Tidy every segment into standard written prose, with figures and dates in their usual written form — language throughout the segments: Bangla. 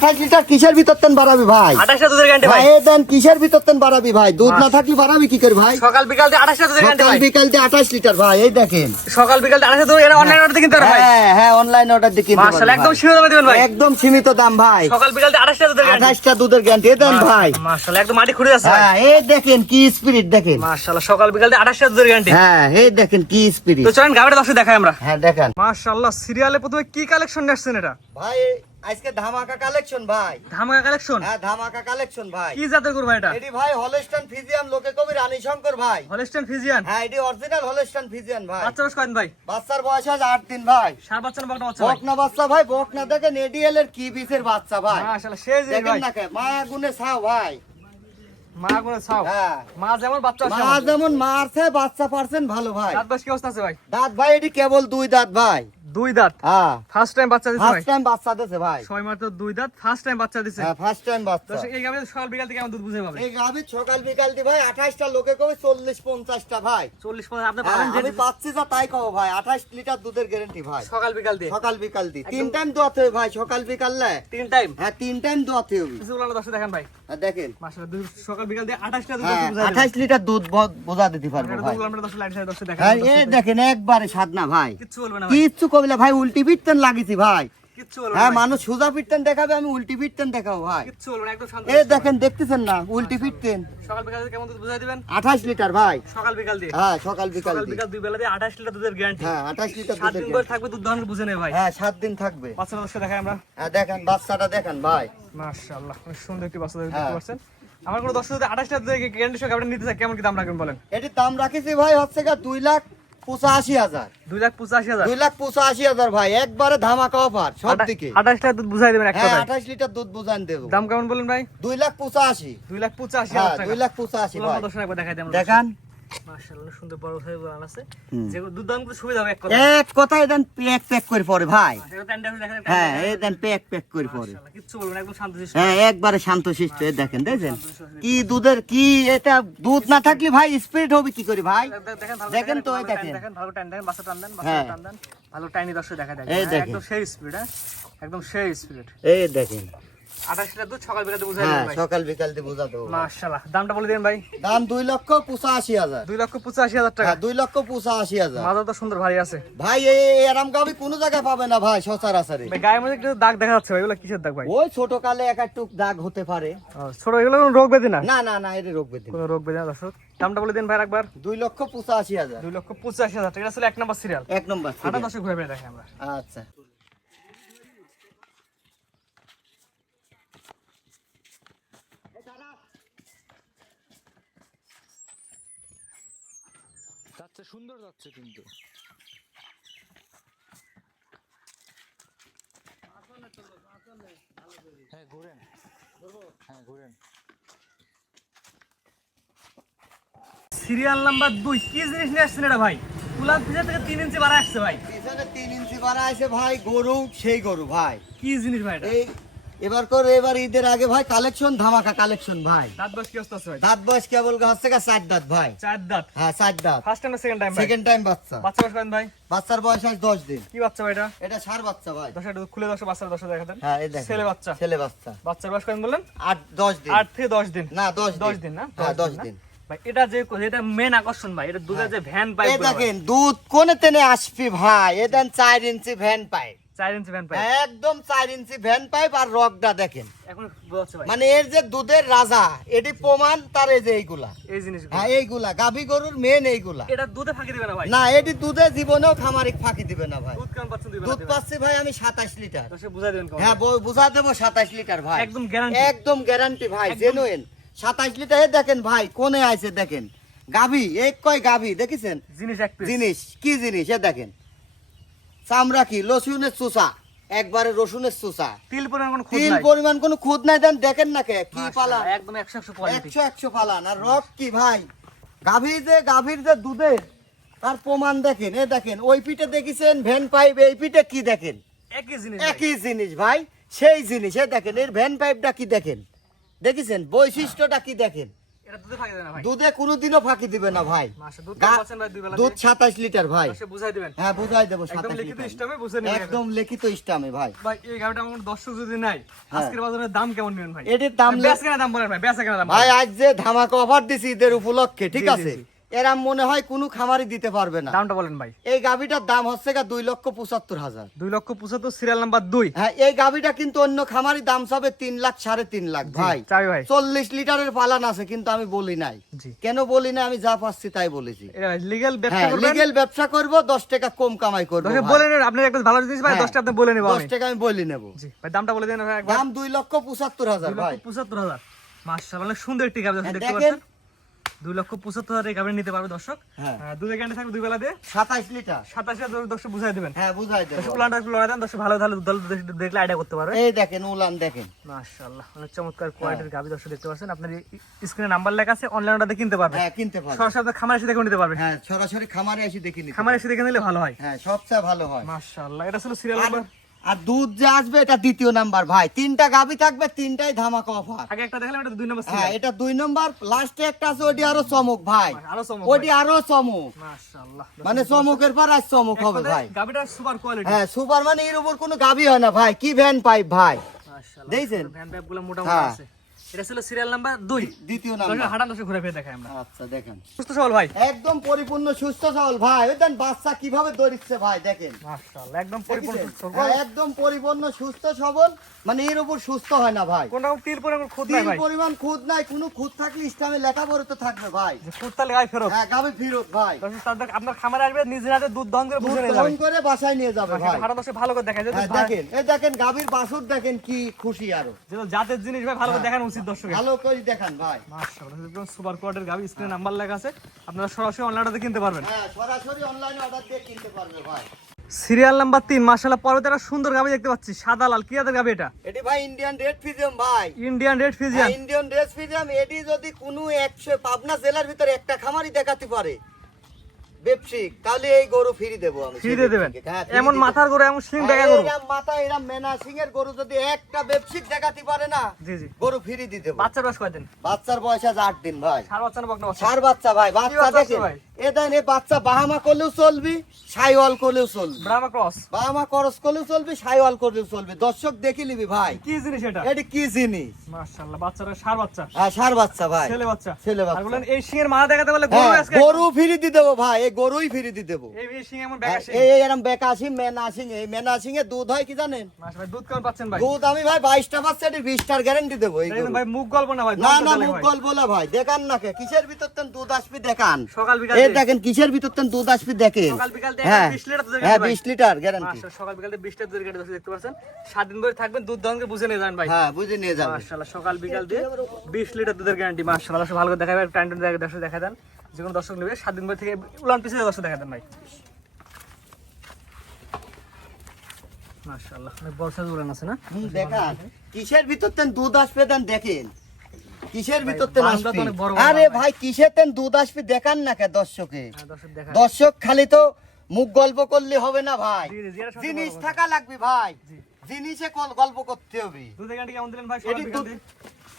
28 লিটার কিসের ভিতর তেন বাড়াবি ভাই? 28টা দুধের গ্যারান্টি ভাই। এই দেন কিসের ভিতর তেন বাড়াবি ভাই? দুধ না থাকলে বাড়াবি কি করে ভাই? সকাল বিকাল দিয়ে 28টা দুধের গ্যারান্টি সকাল ভাই। বিকাল দিয়ে 28 লিটার ভাই, এই দেখেন। সকাল বিকাল দিয়ে 28টা দুধ, এটা অনলাইন অর্ডার কিনতে পারবেন ভাই। হ্যাঁ হ্যাঁ, অনলাইন অর্ডার দিয়ে কিনতে মাশাআল্লাহ, পারবেন একদম ভাই। সীমিত দামে দিবেন ভাই। একদম সীমিত দাম ভাই। সকাল বিকাল দিয়ে 28টা দুধের গ্যারান্টি। 28টা দুধের গ্যারান্টি, এই দেন ভাই। মাশাআল্লাহ, একদম মাটি খুঁড়ে আছে ভাই। হ্যাঁ, এই দেখেন কি স্পিরিট দেখেন। মাশাআল্লাহ, সকাল বিকাল দিয়ে 28টা দুধের গ্যারান্টি। হ্যাঁ, এই দেখেন কি স্পিরিট। তো চলেন গাবিটা দর্শক দেখাই আমরা। হ্যাঁ দেখেন মাশাআল্লাহ, সিরিয়ালে প্রথমে কি কালেকশন নিয়ে আসছেন এটা? ভাই, আজকে ধামাকা কালেকশন ভাই। ধামাকা কালেকশন। হ্যাঁ, ধামাকা কালেকশন ভাই। কি জাতের গরু ভাই এটা? এটি ভাই হলস্টাইন ফ্রিজিয়ান, লোকে কবি রানী শঙ্কর ভাই। Holstein Friesian. হ্যাঁ, এটি অরিজিনাল হলস্টাইন ফ্রিজিয়ান ভাই। বাচ্চা বয়স কয়দিন ভাই? বাচ্চার বয়স আজ 8 দিন ভাই। সার বাচ্চা না বকনা বাচ্চা ভাই? বকনা বাচ্চা ভাই, বকনা দেখেন এডিএল এর কি বিচের বাচ্চা ভাই। মাশাআল্লাহ, সেই জিনিস দেখেন ভাই। না কে মা গুনে ছাও ভাই। মা গুনে ছাও। হ্যাঁ, মা যেমন বাচ্চা আছে মা যেমন মারছে বাচ্চা পারছেন ভালো ভাই। দাঁত বয়স কি অবস্থা আছে ভাই? দাঁত ভাই এটি কেবল 2 দাঁত ভাই। দুই দাঁত। হ্যাঁ, ফার্স্ট টাইম বাচ্চা দিছে ভাই। ফার্স্ট টাইম বাচ্চা দিছে ভাই। ছয় মাত্র দুই দাঁত, ফার্স্ট টাইম বাচ্চা দিছে। হ্যাঁ, ফার্স্ট টাইম বাচ্চা। দর্শক, এই গাবিটা সকাল বিকাল থেকে কেমন দুধ বুঝে পাবে? এই গাভী সকাল বিকাল দি ভাই 28টা, লোকে কবে 40-50টা ভাই। 40 আপনি হ্যাঁ, পাবেন যে আমি পাচ্ছি যা তাই কও ভাই। 28 লিটার দুধের গ্যারান্টি ভাই। সকাল বিকাল দিয়ে সকাল বিকাল দি 3 টাইম দোয়াতে হবে ভাই। সকাল বিকাল লে 3 টাইম। হ্যাঁ 3 টাইম দোয়াতে হবে। কিছু বলার দর্শক দেখেন ভাই। হ্যাঁ, দেখেন। মাশাআল্লাহ, দুধ সকাল বিকাল দিয়ে 28টা দুধ হ্যাঁ, বুঝাই 28 লিটার দুধ বোঝা দিতে পারবো এটা ভাই। দুধ আমরা দর্শক লাইট সাইড দর্শক দেখেন। হ্যাঁ, এই দেখেন একবারে স্বাদ না ভাই। কিচ্ছু বলবে না ভাই। কিচ্ছু কবিলা ভাই, উল্টি পিটতেন লাগিছি ভাই। কিচ্ছু বলবে না হ্যাঁ, ভাই। মানুষ সোজা পিটতেন দেখাবে, আমি উল্টি পিটতেন দেখাবো ভাই। কিচ্ছু বলবে না, একদম শান্ত। এই দেখেন, দেখতেছেন না উল্টি পিটতেন। সকাল বিকাল দিয়ে কেমন দুধ বুঝাই দিবেন? 28 লিটার ভাই। সকাল বিকাল দিয়ে। হ্যাঁ, সকাল বিকাল সকাল দি। বিকাল দুই বেলা দিয়ে 28 লিটার দুধের গ্যারান্টি। হ্যাঁ, 28 লিটার 7 দুধের দিন করে গ্যারান্টি। থাকবে দুধ দহন বুঝে নেই ভাই। হ্যাঁ, 7 দিন থাকবে। বাচ্চা দর্শক দেখাই আমরা। হ্যাঁ, দেখেন বাচ্চাটা দেখেন ভাই। মাশাআল্লাহ, অনেক সুন্দর একটি বাচ্চা দেখতে হ্যাঁ। পাচ্ছেন। আমার কোনো দর্শক যদি 28টা দুধের গ্যারান্টি সহ গাবিটা নিতে চায়, কেমন কি দাম রাখবেন বলেন? এটির দাম রাখিছি ভাই হচ্ছে গা 2,85,000। 2,85,000। 2,85,000 ভাই, একবারে ধামাকা অফার সব দিকে। 28টা দুধ বুঝাই দেবেন একটা হ্যাঁ, ভাই। 28 লিটার দুধ বুঝান দেবো। দাম কেমন বলেন ভাই? 2,85,000। 2,85,000 হ্যাঁ, টাকা। 2,85,000 বললাম ভাই। দর্শক একবার দেখাই দেন। দেখান। মাশাআল্লাহ, সুন্দর বড় সাইজ বানান আছে। হুম। যে দুধ দাম কিন্তু সুবিধা হবে এক কথা। এক কথায় দেন, প্যাক প্যাক করে পড়ে ভাই। সেটা টাইম দেখেন। হ্যাঁ, এই দেন প্যাক প্যাক করে পড়ে। মাশাআল্লাহ, কিচ্ছু বলবেন না, একদম শান্তশিষ্ট। হ্যাঁ, একবারে শান্তশিষ্ট। এই দেখেন, দেখেন কি দুধের কি, এটা দুধ না থাকলে ভাই স্পিড হবে কি করে ভাই? দেখেন ভালো দেখেন তো, এই ভালো দেখেন। দেখেন, ভালো টাইম দেখেন, বাচ্চা টান দেন, হ্যাঁ। বাচ্চা টান দেন। ভালো টাইনি দর্শক দেখা যায়। এই দেখেন। একদম সেই স্পিড, হ্যাঁ একদম সেই স্পিড। এই দেখেন। 28 লিটার দুধ সকাল বিকালে বুঝাই হ্যাঁ, দেবেন ভাই। সকাল বিকাল দিয়ে বুঝা দেবো। মাশাআল্লাহ, দামটা বলে দিন ভাই। দাম 2,85,000। 2,85,000 টাকা। হ্যাঁ, 2,85,000। মাথা তো সুন্দর ভারী আছে ভাই, এই আরাম গাবি কোনো জায়গায় পাবে না ভাই সচরাচরে। ভাই। গায়ের মধ্যে একটু দাগ দেখা যাচ্ছে ভাই, এগুলো কিসের দাগ ভাই? ওই ছোট কালে এক একটু দাগ হতে পারে। ছোট, এগুলো কোনো রোগ ব্যাধি না? না না না, এটা রোগ ব্যাধি না। কোনো রোগ ব্যাধি না দর্শক। দামটা বলে দিন ভাই একবার। 2,85,000। 2,85,000 টাকা। এটা আসলে 1 নম্বর সিরিয়াল। 1 নম্বর। আটা দর্শক ঘুরে দেখেন আমরা। আচ্ছা, যাচ্ছে, সুন্দর যাচ্ছে কিন্তু। হ্যাঁ ঘুরেন, হ্যাঁ ঘুরেন। সিরিয়াল নাম্বার 2 কি জিনিস নিয়ে আসছেন এটা ভাই? কুলার পিছা থেকে 3 ইঞ্চি বাড়া আসছে ভাই। পিছনে 3 ইঞ্চি বাড়া আছে ভাই। গরু সেই গরু ভাই। কি জিনিস ভাই এটা? এই এবার ঈদের আগে ভাই কালেকশন, ধামাকা কালেকশন ভাই। দাঁত বয়স কি অবস্থা আছে ভাই? দাঁত বয়স কেবল হচ্ছে গা 4 দাঁত ভাই। 4 দাঁত। হ্যাঁ, 4 দাঁত। ফার্স্ট টাইম না সেকেন্ড টাইম ভাই? সেকেন্ড টাইম বাচ্চা। বাচ্চা বয়স কত ভাই? বাচ্চার বয়স আজ 10 দিন। কি বাচ্চা ভাই এটা? এটা ষাঁড় বাচ্চা ভাই। দর্শক একটু খুলে বাচ্চার দর্শক দেখা দেন। হ্যাঁ, এই দেখেন। ছেলে বাচ্চা। ছেলে বাচ্চা। বাচ্চার বয়স কত বললেন? 8-10 দিন। 8 থেকে 10 দিন। না, 10 10 দিন না? হ্যাঁ, 10 না? দিন। ভাই এটা যে এটা মেন আকর্ষণ ভাই, এটা দুধের যে ভ্যান পাইপ। এই দেখেন দুধ কোনে তেনে আসবি ভাই। এ দেন 4 ইঞ্চি ভ্যান পাইপ। 4 ইঞ্চি ভ্যান পাইপ। একদম 4 ইঞ্চি ভ্যান পাইপ। আর রগটা দেখেন, এখন বোঝাচ্ছে ভাই মানে এর যে দুধের রাজা, এটি প্রমাণ তার এই যে এইগুলা। এই জিনিস। হ্যাঁ, এইগুলা গাভী গরুর মেন এইগুলা। এটা দুধে ফাঁকি দিবে না ভাই? না, এটি দুধে জীবনেও খামারিক ফাঁকি দিবে না ভাই। দুধ কেমন পাচ্ছেন দুই বেলা? দুধ পাচ্ছি ভাই আমি 27 লিটার। দর্শক বুঝাই দেবেন কেমন? হ্যাঁ, বুঝা দেবো 27 লিটার ভাই। একদম গ্যারান্টি। একদম গ্যারান্টি ভাই, একদম। Genuine 27 litre. দেখেন ভাই, কোনে আইছে দেখেন গাভী। এক কয় গাভী দেখেছেন? জিনিস এক পিস। জিনিস কি জিনিস? এ দেখেন চামড়া কি রসুনের চুষা, একবারে রসুনের চুষা। তিল পরিমাণ কোনো খুদ তিল নাই। পরিমাণ কোনো খুদ নাই। দেন দেখেন না কে কি মাশাআল্লাহ, পালা, একদম 100 কোয়ালিটি। 100 ফালান। আর রক কি ভাই, গাভীর যে দুধের তার প্রমাণ দেখেন। এ দেখেন ওই পিঠে দেখেছেন ভ্যান পাইপ, এই পিঠে কি দেখেন? একই জিনিস। একই জিনিস ভাই, সেই জিনিস। এ দেখেন এর ভ্যান পাইপটা কি দেখেন, দেখেছেন বৈশিষ্ট্যটা কি দেখেন? এটা দুধে ফাঁকি দেবে না ভাই? দুধে কোনোদিনও ফাঁকি দিবে না ভাই। মাশাআল্লাহ, দুধ গা- পাচ্ছেন ভাই দুই বেলা দুধ দিয়ে? 27 লিটার ভাই। দর্শক বুঝাই দিবেন। হ্যাঁ বুঝাই দেবো একদম 27 লিখিত লিটার। স্টামে বুঝে নিবেন। একদম লিখিত ইস্টামে ভাই। ভাই এই গাড়িটা আমার দর্শক যদি নাই, হ্যাঁ। আজকের বাজারে দাম কেমন নেবেন ভাই? এটির দাম বেচা কেনা দাম বলেন ভাই, বেচা কেনা দাম ভাই বলেন। আজ যে ধামাকা অফার দিছি ঈদের উপলক্ষে, ঠিক জি, জি, আছে, জি। এরা মনে হয় কোনো খামারই দিতে পারবে না। দামটা বলেন ভাই। এই গাভিটার দাম হচ্ছে 2,75,000। 2,75,000 সিরিয়াল নাম্বার 2। হ্যাঁ এই গাভিটা কিন্তু অন্য খামারি দাম সবে 3 লাখ 3.5 লাখ ভাই। চাই ভাই। 40 লিটারের পালান আছে কিন্তু আমি বলি নাই। জি। কেন বলি না, আমি যা পাচ্ছি তাই বলেছি। এটা ভাই লিগ্যাল ব্যবসা হ্যাঁ করবেন। লিগেল ব্যবসা করব, 10 টাকা কম কামাই করব দর্শক ভাই। বলে নেন, আপনার একটা ভালো জিনিস ভাই, হ্যাঁ, 10টা আপনি বলে নেব 10 আমি। টাকা আমি বলি নেব। জি ভাই, দামটা বলে দেন ভাই একবার। দাম 2,75,000 ভাই। 2,75,000। মাশাআল্লাহ, অনেক সুন্দর একটি গাভি হ্যাঁ, দেখতে দেখেন। পাচ্ছেন। 2,75,000 এই গাভি নিতে পারবে দর্শক। হ্যাঁ। দুধে গ্যারান্টি থাকবে দুই বেলা দিয়ে 27 লিটার। 27,000 দর্শক বুঝাই দিবেন। হ্যাঁ বুঝাই দেব। দর্শক প্লান্টার একটু লড়াই দেন, দর্শক ভালো ভালো দুধ দেখলে আইডিয়া করতে পারবে। এই দেখেন উলান দেখেন। মাশাআল্লাহ, অনেক চমৎকার কোয়ালিটির গাভি দর্শক দেখতে পাচ্ছেন। আপনার স্ক্রিনে নাম্বার লেখা আছে, অনলাইন অর্ডার কিনতে পারবে। হ্যাঁ কিনতে পারবে। সরাসরি আপনার খামারে এসে দেখে নিতে পারবে। হ্যাঁ সরাসরি খামারে এসে দেখে নিতে খামারে এসে দেখে নিলে ভালো হয়। হ্যাঁ সবচেয়ে ভালো হয়। মাশাআল্লাহ, এটা ছিল সিরিয়াল নাম্বার। আর দুধ যে আসবে এটা দ্বিতীয় নাম্বার ভাই। 3টা গাভি থাকবে, 3টাই ধামাকা অফার। আগে একটা দেখলাম, এটা 2 নম্বর হ্যাঁ সিরিয়াল। এটা 2 নম্বর, লাস্টে একটা আছে ওটি আরো চমক ভাই। আরো চমক ওটি আরো চমক, মাশাআল্লাহ। মানে চমকের পর আর চমক হবে ভাই। গাভিটা সুপার কোয়ালিটি। হ্যাঁ সুপার, মানে এর উপর কোনো গাভি হয় না ভাই। কি ভ্যান পাইপ ভাই, মাশাআল্লাহ, দেখছেন? ভ্যান ব্যাগগুলো মোটা মোটা হ্যাঁ। আছে। এটা ছিল সিরিয়াল নাম্বার 2। দ্বিতীয় দর্শক নাম্বার। হাঁটান, দর্শক ঘুরে ফিরে দেখাই আমরা। আচ্ছা দেখেন, সুস্থ সবল ভাই। একদম পরিপূর্ণ সুস্থ সবল ভাই। ওই দেন বাচ্চা কিভাবে দৌড়িচ্ছে ভাই, দেখেন। মাশাআল্লাহ, একদম পরিপূর্ণ দেখেছেন? সুস্থ সবল। হ্যাঁ, একদম পরিপূর্ণ সুস্থ সবল, মানে এর উপর সুস্থ হয় না ভাই। কোন রকম তিল পরিমাণ খুদ নাই তিল ভাই। পরিমাণ খুদ নাই, কোনো খুদ থাকলে ইসলামে লেখা পড়তে থাকবে ভাই। যে খুদ তাহলে গাই ফেরত। হ্যাঁ গাভি ফিরত ভাই। দর্শক তাদের আপনার খামারে আসবে, নিজের হাতে দুধ দহন করে দুধ বুঝে নিয়ে দহন যাবে। করে বাসায় নিয়ে যাবে ভাই। হাঁটা দর্শক ভালো করে দেখা যায়। হ্যাঁ দেখেন, এই দেখেন গাভীর বাছুর দেখেন কি খুশি আরো। যেটা জাতের জিনিস ভাই ভালো করে দেখানো উচিত দর্শকের। ভালো করে দেখান ভাই। মাশাআল্লাহ, একদম সুপার কোয়ালিটির গাভি। স্ক্রিনে নাম্বার লেখা আছে, আপনারা সরাসরি অনলাইনে কিনতে পারবেন। হ্যাঁ সরাসরি অনলাইনে অর্ডার দিয়ে কিনতে পারবে ভাই। Serial number 3। মাশাআল্লাহ, পরে একটা সুন্দর গাভি দেখতে পাচ্ছি, সাদা লাল। কি জাতের গাভি এটা? এটি ভাই ইন্ডিয়ান রেড ফিজিয়াম ভাই। ইন্ডিয়ান রেড ফিজিয়ান। ইন্ডিয়ান রেড ফিজিয়াম। এটি যদি কোনো 100 পাবনা জেলার ভিতরে একটা খামারই দেখাতে পারে ব্যবসায়িক, তাহলে এই গরু ফ্রি দেবো আমি। ফ্রি দিয়ে দেবেন? হ্যাঁ, free এমন দিয়ে মাথার গরু, এমন সিং দেবো। দেখা গরু। এরম মাথা, এরম মেনা সিং এর গরু যদি একটা ব্যবসায়িক দেখাতে পারে না, জি জি। গরু ফ্রি দিয়ে দেবো। বাচ্চার বয়স কয়দিন? বাচ্চার বয়স আজ 8 দিন ভাই। সার বাচ্চা না বকনা বাচ্চা? সার বাচ্চা ভাই। বাচ্চা বাচ্চা দেখেন, ভাই? এ দেন, এ বাচ্চা বাহামা করলেও চলবি, সাইওয়াল করলেও চলবি। ব্রাহ্মা ক্রস। বাহামা করস করলেও চলবি, সাইওয়াল করলেও চলবি। দর্শক দেখে নিবি ভাই, কি জিনিস এটা? এটি কি জিনিস। মাশাআল্লাহ, বাচ্চারা সার বাচ্চা, হ্যাঁ সার বাচ্চা ভাই, ছেলে বাচ্চা। ছেলে আর বাচ্চা। বলেন এই সিংয়ের মাথা দেখাতে বলে গরু হ্যাঁ আজকে গরু ফ্রি দিয়ে দেবো ভাই, এই গরুই ফ্রি দিয়ে দেবো। এই সিং এমন ব্যাগ আছে। এই এরম বেকাশি মেনাসিং, এই মেনাসিং এ দুধ হয় কি জানেন? মাশাআল্লাহ, দুধ কেমন পাচ্ছেন ভাই? দুধ আমি ভাই 22টা বাচ্চা, এটি 20টার গ্যারান্টি দেবো এই দেখেন গরু। ভাই, মুখ গল্প না ভাই, না দম না তো মুখ ভাই। গল্প না ভাই, দেখান না কে কিসের ভিতর তেন দুধ আসবি দেখান। সকাল বিকাল এই দিয়ে- দেখেন কিসের ভিতর তেন দুধ আসবি দেখেন। সকাল বিকাল দিয়ে হ্যাঁ 20 লিটার দুধের হ্যাঁ গাড়ি ভাই। 20 লিটার গ্যারান্টি। মাশাআল্লাহ, সকাল বিকাল দিয়ে 20 টা দুধের গাড়ি দর্শক দেখতে পাচ্ছেন। 7 দিন ধরে থাকবেন, দুধ দহন করে বুঝে নিয়ে যান ভাই। হ্যাঁ বুঝে নিয়ে যাবে। মাশাআল্লাহ, সকাল বিকাল দিয়ে 20 লিটার দুধের গ্যারান্টি। মাশাআল্লাহ, দর্শক ভালো করে দেখাবেন, টাইম টাইম দর্শক দেখা দেন। যে কোনো দর্শক নেবে 7 দিন ধরে থেকে উলান পিছিয়ে দর্শক দেখা দেন ভাই। মাশাআল্লাহ, অনেক বড় সাইজ উলান আছে না? দেখান কিসের ভিতর তেন দুধ আসবে দেন দেখেন। কিসের ভিতর তেন বানটা তো আসবে? অনেক বড় বড় আরে বান ভাই। ভাই কিসের তেন দুধ আসবে দেখান না কে দর্শকে। হ্যাঁ দর্শক দেখা। দর্শক খালি তো মুখ গল্প করলে হবে না ভাই, জি, জি, এটা সত্যি জিনিস বড় কথা। থাকা লাগবে ভাই। জি। জিনিসে গল্প করতে হবে। দুধের গ্যারান্টি কেমন দিলেন ভাই? এটি সকাল বিকাল দুধ- দিয়ে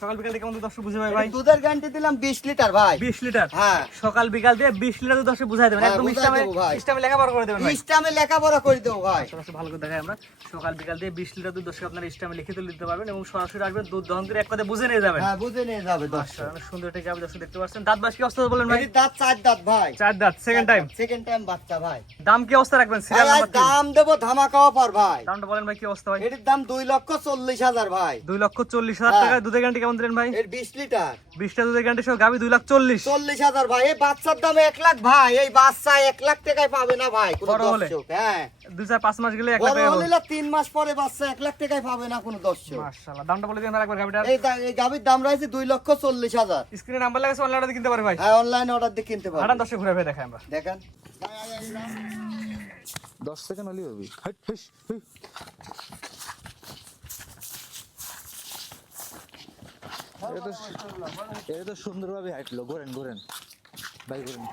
সকাল বিকাল দিয়ে কেমন দুধ দর্শক বুঝে ভাই ভাই? দুধের গ্যারান্টি দিলাম 20 লিটার ভাই। 20 লিটার। হ্যাঁ সকাল বিকাল দিয়ে 20 লিটার দুধ দর্শক বুঝাই দেবেন। হ্যাঁ, একদম বুঝাই ইস্টামে দেবো ভাই। ইস্টামে লেখাপড়া করে দেবেন ভাই। ইসলামে লেখাপড়া করে দেবো ভাই। সরাসরি ভালো করে দেখাই আমরা। সকাল বিকাল দিয়ে 20 লিটার দুধ দর্শক আপনারা ইস্টামে লিখিত দিতে পারবেন এবং সরাসরি আসবেন, দুধ দহন করে এক কথায় বুঝে নিয়ে যাবেন। হ্যাঁ বুঝে নিয়ে যাবে দর্শক। মাশাআল্লাহ, অনেক সুন্দর একটা গাভী দর্শক দেখতে পাচ্ছেন। দাঁত বাস কি অবস্থা বলেন ভাই? এটির দাঁত 4 দাঁত ভাই। 4 দাঁত, সেকেন্ড টাইম। সেকেন্ড টাইম বাচ্চা ভাই। দাম কি অবস্থা রাখবেন? ভাই সিরিয়াল আজ নাম্বার 3। দাম দেবো ধামাকা অফার ভাই। দামটা বলেন ভাই, কি অবস্থা ভাই? এটির দাম 2,40,000 ভাই। 2,40,000 হ্যাঁ। টাকা। দুধের গ্যারান্টি কেমন দিলেন ভাই? এর 20 লিটার 20 টা দুধের গ্যারান্টি সহ গাভী 2,40,000। 40,000 ভাই। এই বাচ্চার দাম 1 লাখ ভাই। এই বাচ্চা 1 লাখ টাকায় পাবে না ভাই কোনো বড় হলে? দর্শক। হ্যাঁ 2-4-5 মাস গেলে 1 লাখ বড় টাকা হলে হবে। না 3 মাস পরে বাচ্চা 1 লাখ টাকায় পাবে না কোনো দর্শক। মাশাআল্লাহ, দামটা বলে দিন ভাই একবার গাভীটার। এই গাভীর দাম রয়েছে 2,40,000। স্ক্রিনে নাম্বার লাগাছে, অনলাইনে কিনতে পারে ভাই। হ্যাঁ অনলাইনে অর্ডার দিয়ে কিনতে হাঁটান পারবেন। দর্শক ঘুরে ফিরে দেখাই আমরা। দেখেন 10 সেকেন্ড হলেই হবে। হাইট হিস হুই। এটা তো সুন্দরভাবে হাঁটলো। ঘোরেন ঘোরেন ভাই, ঘোরেন।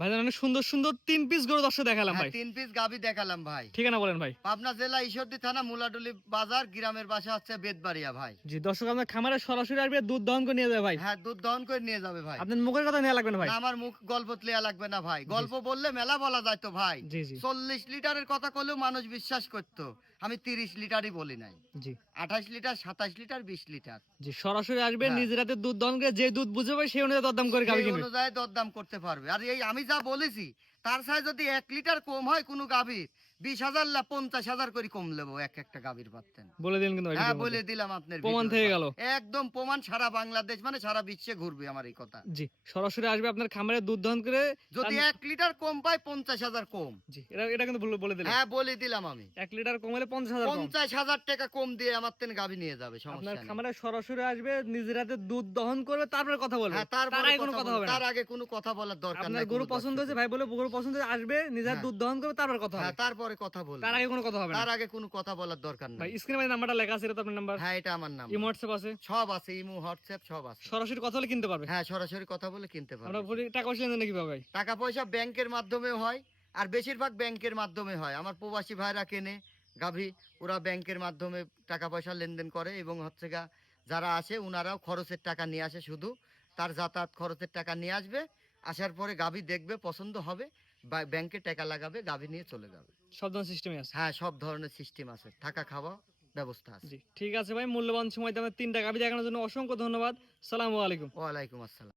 ভাইজান অনেক সুন্দর সুন্দর 3 পিস গরু দর্শক দেখালাম ভাই। 3 পিস গাভী দেখালাম ভাই। ঠিকানা বলেন ভাই। পাবনা জেলা ঈশ্বরদী থানা মুলাডুলি বাজার, গ্রামের বাসা হচ্ছে বেদবাড়িয়া ভাই। জি দর্শক আপনার খামারে সরাসরি আসবে, দুধ দহন করে নিয়ে যাবে ভাই। হ্যাঁ, দুধ দহন করে নিয়ে যাবে ভাই। আপনার মুখের কথা নেওয়া লাগবে না ভাই। না, আমার মুখ গল্প লেয়া লাগবে না ভাই। গল্প বললে মেলা বলা যায় তো ভাই। জি জি 40 লিটারের কথা কইলেও মানুষ বিশ্বাস করতো, আমি 30 লিটারই বলি নাই। জি 28 লিটার, 27 লিটার, 20 লিটার জি সরাসরি আসবে, হ্যাঁ। নিজের হাতে দুধ দহন করে যে দুধ বুঝে পাবে সেই অনুযায়ী দরদাম করে গাভী সেই কিনবে। অনুযায়ী দরদাম করতে পারবে। আর এই আমি যা বলেছি তার সাথে যদি 1 লিটার কম হয় কোনো গাভীর, 20,000 না 50,000 করে কম নেবো একটা গাভীর পাচ্ছেন। বলে দিন কিন্তু ভাই। হ্যাঁ, ভিডিওর বলে মধ্যে। দিলাম আপনার প্রমাণ ভিডিওর থেকে পর। গেল। একদম প্রমাণ, সারা বাংলাদেশ মানে সারা বিশ্বে ঘুরবে আমার এই কথা। জি সরাসরি আসবে আপনার খামারে দুধ দহন করে। যদি 1 লিটার কম পায় 50,000 কম। জি এটা কিন্তু বলে দিলেন। হ্যাঁ, বলে দিলাম আমি। 1 লিটার কম হলে 50,000 কম। 50,000 টাকা কম দিয়ে আমার তেন গাভী নিয়ে যাবে, আপনার সমস্যা নেই। খামারে সরাসরি আসবে, নিজের হাতে দুধ দহন করবে, তারপরে কথা বলবে। হ্যাঁ, তার তারপরে আগে কোনো কথা হবে না। তার আগে কোনো কথা বলার দরকার আপনার নাই। গরু কোনো পছন্দ হয়েছে দর্শকের। ভাই বলে গরু পছন্দ হয়েছে, আসবে নিজের হাতে হ্যাঁ। দুধ দহন করবে, তারপর কথা হ্যাঁ, হবে। তারপরে কথা বলবে। তার আগে কোনো কথা হবে না। তার আগে কোনো কথা বলার দরকার ভাই নাই। স্ক্রিনে ভাই নাম্বারটা লেখা আছে, এটা তো আপনার নাম্বার। হ্যাঁ, এটা আমার নাম। ইমো হোয়াটসঅ্যাপ আছে। সব আছে, ইমো, হোয়াটসঅ্যাপ সব আছে। সরাসরি কথা বলে কিনতে পারবে। হ্যাঁ, সরাসরি কথা বলে কিনতে আমরা পারবে। টাকা পয়সা লেনদেন কিভাবে ভাই? টাকা পয়সা ব্যাংকের মাধ্যমে হয়, আর বেশিরভাগ ব্যাংকের মাধ্যমে হয়। আমার প্রবাসী ভাইরা কেনে গাভী, ওরা ব্যাংকের মাধ্যমে টাকা পয়সা লেনদেন করে, এবং হচ্ছে গা যারা আসে ওনারাও খরচের টাকা নিয়ে আসে, শুধু তার যাতায়াত খরচের টাকা নিয়ে আসবে। আসার পরে গাভী দেখবে, পছন্দ হবে, ব্যাংকে টাকা লাগাবে, গাভী নিয়ে চলে যাবে। সব ধরনের সিস্টেমে আছে। হ্যাঁ, সব ধরনের সিস্টেম আছে, থাকা খাওয়া ব্যবস্থা আছে। জি ঠিক আছে ভাই, মূল্যবান সময় দেওয়ার 3টা গাভী দেখানোর জন্য অসংখ্য ধন্যবাদ। সালামু আলাইকুম। ওয়ালাইকুম আসসালাম।